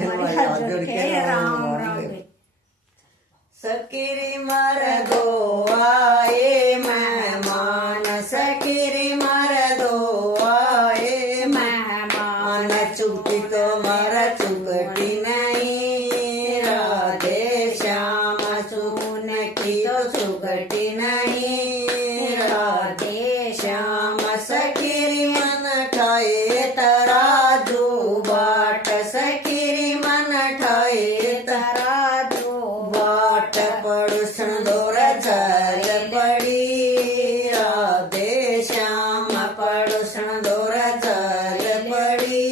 राम राम सकीरी मर दो आए मेहमान सकीरी मर दो आए मेहमान चुकती तो मारा चुकटी नहीं राधे श्याम सुन की तो चुकटी नहीं राधे श्याम सकीरी मन ठाए तराजू बाट सकीरी मन ठाए तराजू बाट पड़ोसन दोर झर पड़ी राधे श्याम पड़ोसन दोर झर पड़ी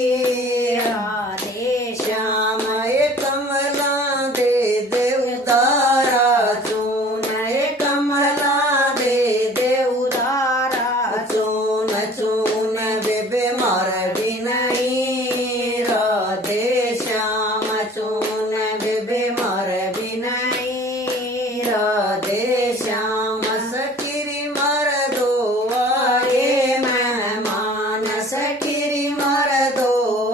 राधे श्याम ये कमला दे दे उदारा चून ये कमला दे दे उदारा चून चून बेबे मार भी नहीं राधे श्याम चून बेबे मार भी नहीं राधे श्याम सकीरी मर दो आगे मेहमान सकीरी मर दो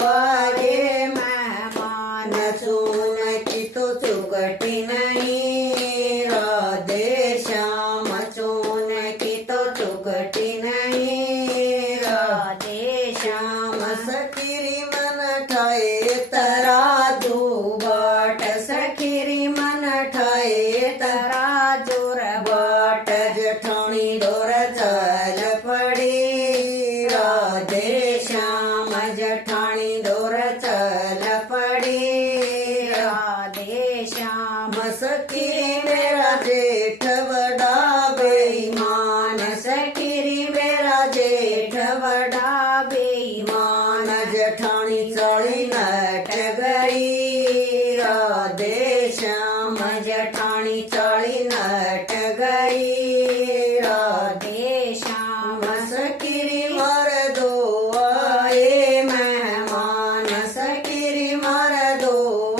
आगे मेहमान चून की तो चुकटी नहीं राधे श्याम चून की तो चुकटी नहीं राधे श्याम सकीरी मन ठाए तराजू बाट सकीरी मन ठाए तराजू बाट जठणी दोर चल पड़ी राधे श्याम जठाणी दोर चल पड़ी राधे श्याम सकीरी मेरा जेठ बड़ा बेईमान सकीरी मेरा जेठ बड़ा बेईमान जठाणी चढ़ी नट गई राधे श्याम जठाणी चढ़ी नट गई राधे श्याम सकीरी मर दो आए मेहमान सकीरी मर दो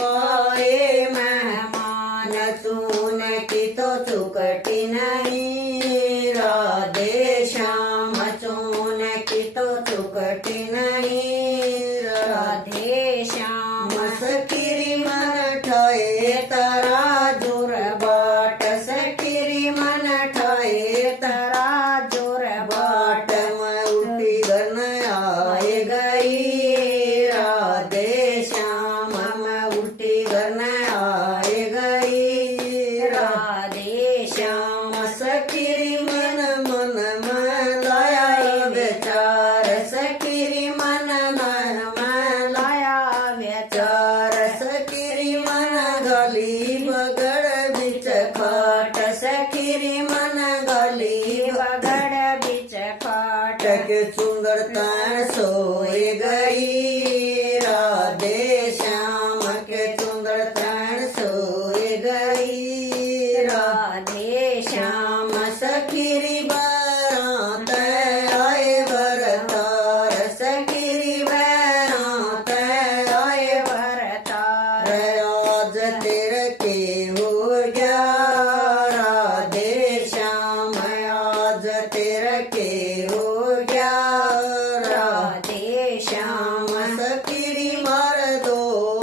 आए मेहमान चून की तो चुकटी नहीं राधे श्याम चून की तो चुकटी नहीं राधे श्याम सकीरी मन ठाए तराजूर बाट सकीरी मन ठाए तराजूर बाट मैं उल्टी गन आए गई राधे श्याम मैं उल्टी गन आए गई राधे श्याम सकीरी मन मन में लाया विचार सकीरी मन मन में लाया विचार सकीरी मन गली बगड़ बिच खाट सकीरी मन गली बगड़ बिच खाट के सुंदर तान सोए गई राधे श्याम के सुंदर तान सोए गई राधे श्याम सकीरी बारात आए बरतार सकीरी बारात आए बरतार आज तेरे के हो गया राधे श्याम आज तेरे के हो गया राधे श्याम सकीरी मर दो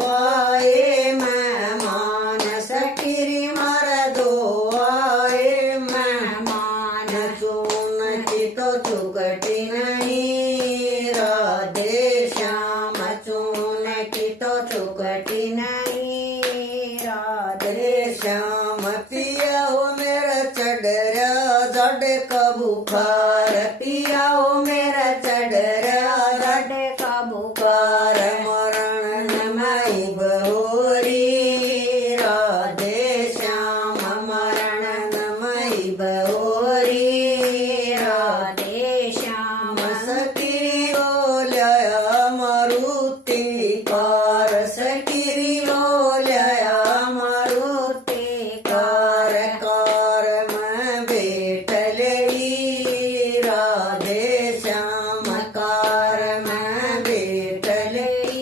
आए मेहमान सकीरी मर दो आए मेहमान चून की तो चुकटी नहीं राधे श्याम चून की तो चुकटी नहीं राधे श्याम पिया हो मेरा चढ़रा जड़ का बुखार पिया हो मेरा चढ़रा जड़ का बुखार मरण मई बहोरी राधे श्याम मरण मई बहोरी राधे श्याम सकीरी बोल्या मारुति कार सकीरी बोल्या मारुति कार कार में बैठली राधे श्याम कार में बैठली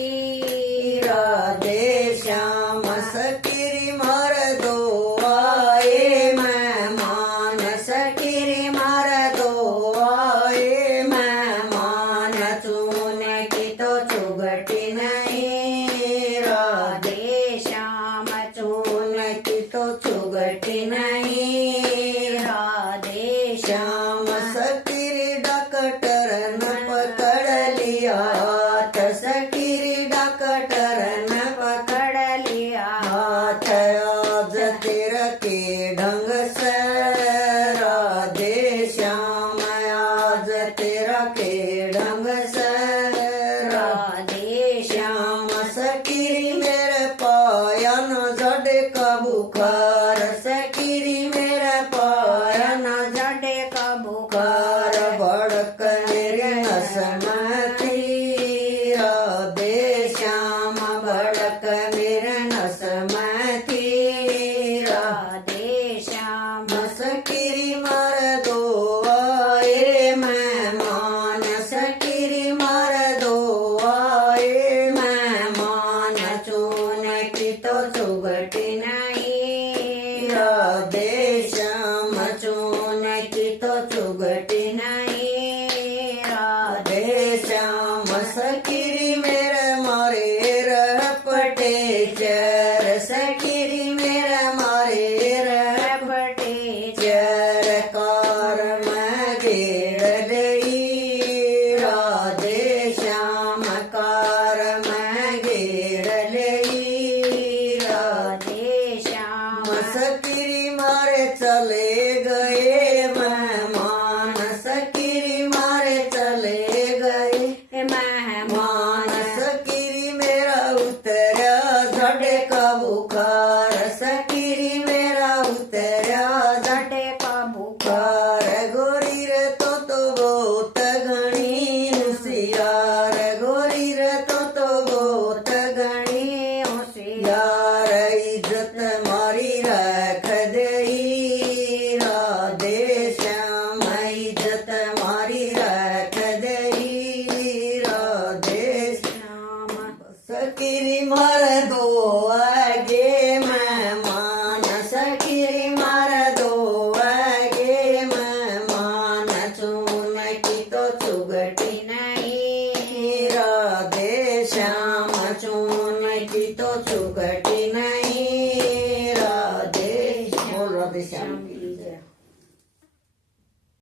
राधे श्याम सकीरी मर दो आए मेहमान सकीरी मर दो आए मेहमान चून की तो चुगटी नहीं राधे में घेरले राधे श्याम सकीरी मारे चले गए मेहमान सकीरी मारे चले गए मेहमान सकीरी मेरा उतरा झड़े का बुखार सकीरी मेरा उतरा जटे का बुखार बुखार गोरी रे तो बहुत घणी होशियार गोरी रे तो बहुत घणी होशियार यार इज्जत मारी रख देई राधे श्याम इज्जत मारी रख देई राधे श्याम सकीरी मार दो आगे मेहमान सकीरी मार दो आगे मेहमान चून की तो चुगटी नहीं राधे श्याम चून की तो चुगटी